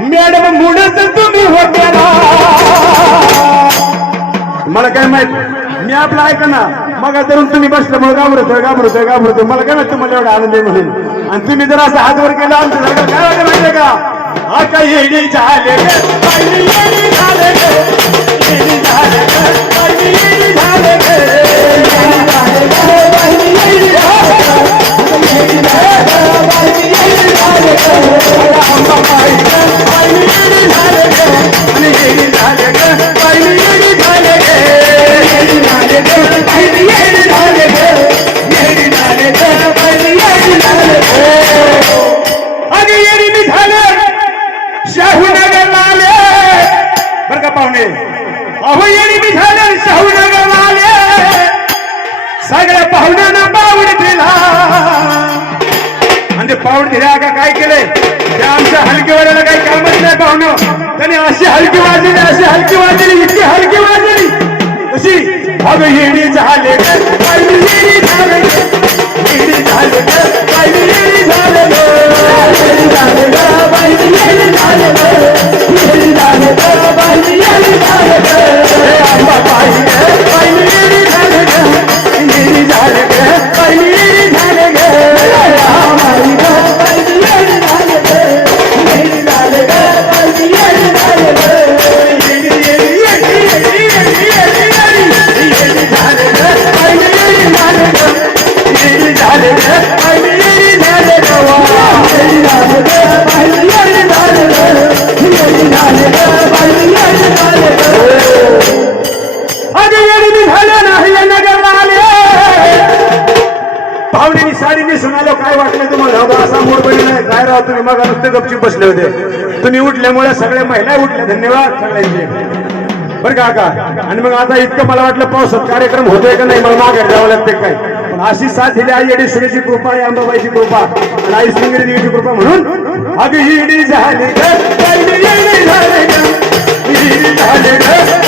Madam मुडच तुम्ही होत्या मला काय माहीत? मी आपलं ऐका ना. मग धरून तुम्ही बसल्यामुळे घाबरतोय घाबरतोय घाबरतोय मला काय माहिती तुम्हाला एवढा आनंद म्हणेल आणि तुम्ही जर असं हातवर केला आमचं काय वाटलं माहितीये का? आता येडी झाले सगळ्या पाहुण्यांना म्हणजे पाहुणे दिला आणि पाहुणे दिल्या का काय केलंय? त्या आमच्या त्याने अशी हलकी वाजली अशी हलकी वाजली इतकी हलकी वाजली कशी अगं येणी झाले झाले झाले काय राव तुम्ही मग नुसते गपचूप बसले होते? तुम्ही उठल्यामुळे सगळ्या महिला उठल्या धन्यवाद. सगळ्यांचे बरं का का? आणि मग आता इतकं मला वाटलं पावसात कार्यक्रम होतोय का नाही मला मागे द्यावं लागते काय? पण अशी साथ दिली आई येडी सगळीची कृपा आहे अंबाबाईची कृपा आणि आई सिंगरी देवीची कृपा म्हणून अगदी येडी झाली झाली